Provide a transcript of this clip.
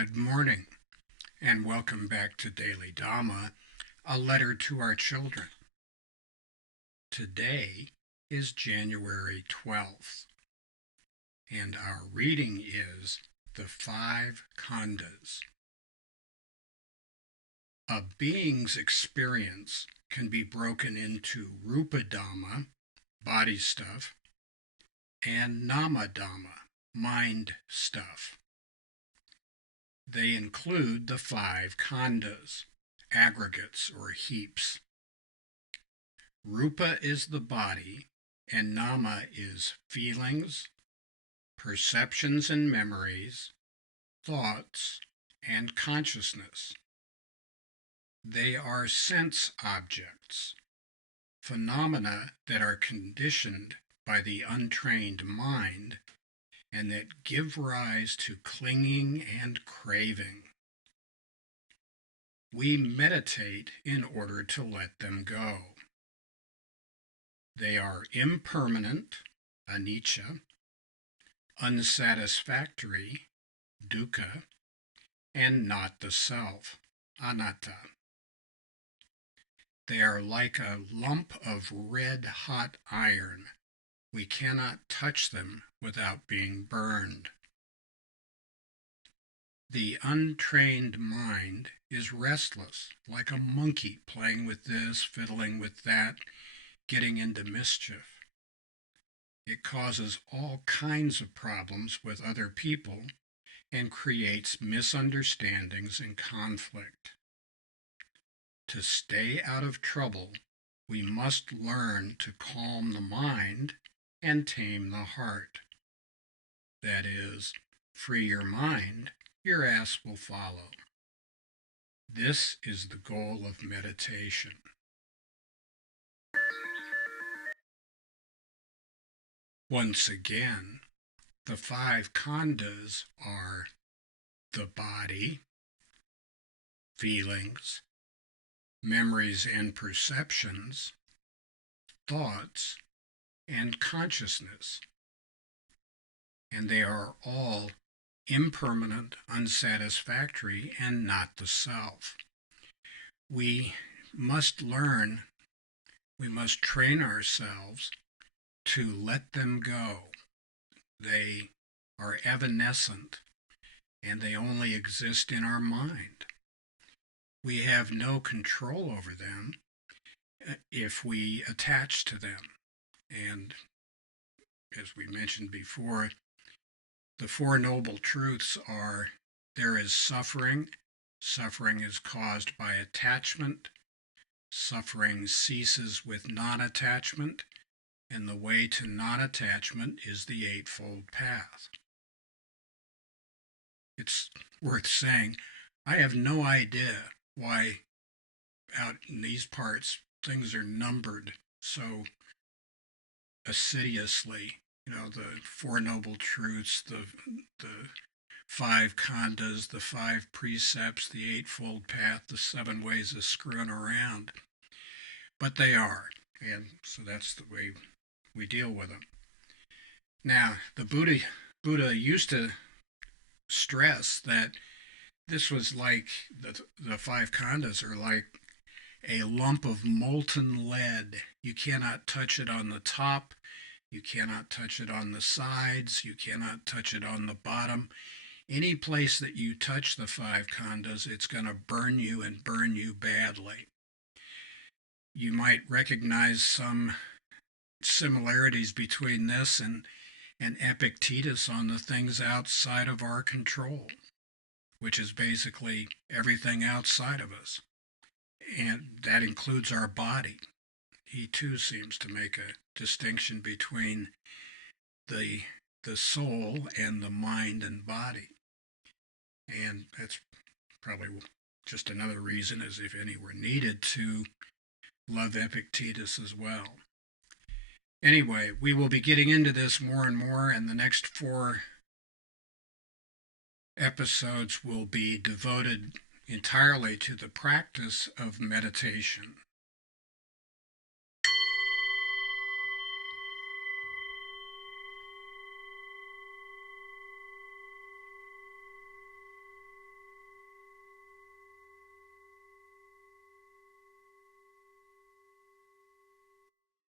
Good morning, and welcome back to Daily Dhamma, a letter to our children. Today is January 12th, and our reading is the five Khandhas. A being's experience can be broken into Rupa Dhamma, body stuff, and Nama Dhamma, mind stuff. They include the five Khandas, aggregates or heaps. Rupa is the body, and Nama is feelings, perceptions and memories, thoughts, and consciousness. They are sense objects, phenomena that are conditioned by the untrained mind and that give rise to clinging and craving. We meditate in order to let them go. They are impermanent, anicca, unsatisfactory, dukkha, and not the self, anatta. They are like a lump of red-hot iron. We cannot touch them without being burned. The untrained mind is restless, like a monkey playing with this, fiddling with that, getting into mischief. It causes all kinds of problems with other people and creates misunderstandings and conflict. To stay out of trouble, we must learn to calm the mind and tame the heart. That is, free your mind, your ass will follow. This is the goal of meditation. Once again, the five Khandas are the body, feelings, memories and perceptions, thoughts, and consciousness. And they are all impermanent, unsatisfactory, and not the self. We must train ourselves to let them go. They are evanescent, and they only exist in our mind. We have no control over them if we attach to them. And as we mentioned before, the Four Noble Truths are: there is suffering. Suffering is caused by attachment. Suffering ceases with non-attachment. And the way to non-attachment is the Eightfold Path. It's worth saying, I have no idea why out in these parts things are numbered so assiduously. The Four Noble Truths, the five Khandas, the five precepts, the Eightfold Path, the 7 ways of screwing around. But they are, and so that's the way we deal with them. Now, the Buddha used to stress that this was like the five Khandas are like a lump of molten lead. You cannot touch it on the top. You cannot touch it on the sides. You cannot touch it on the bottom. Any place that you touch the five Khandas, it's going to burn you and burn you badly. You might recognize some similarities between this and Epictetus on the things outside of our control, which is basically everything outside of us. And that includes our body. He too seems to make a distinction between the soul and the mind and body. And that's probably just another reason, as if any were needed, to love Epictetus as well. Anyway, we will be getting into this more and more, and the next 4 episodes will be devoted entirely to the practice of meditation.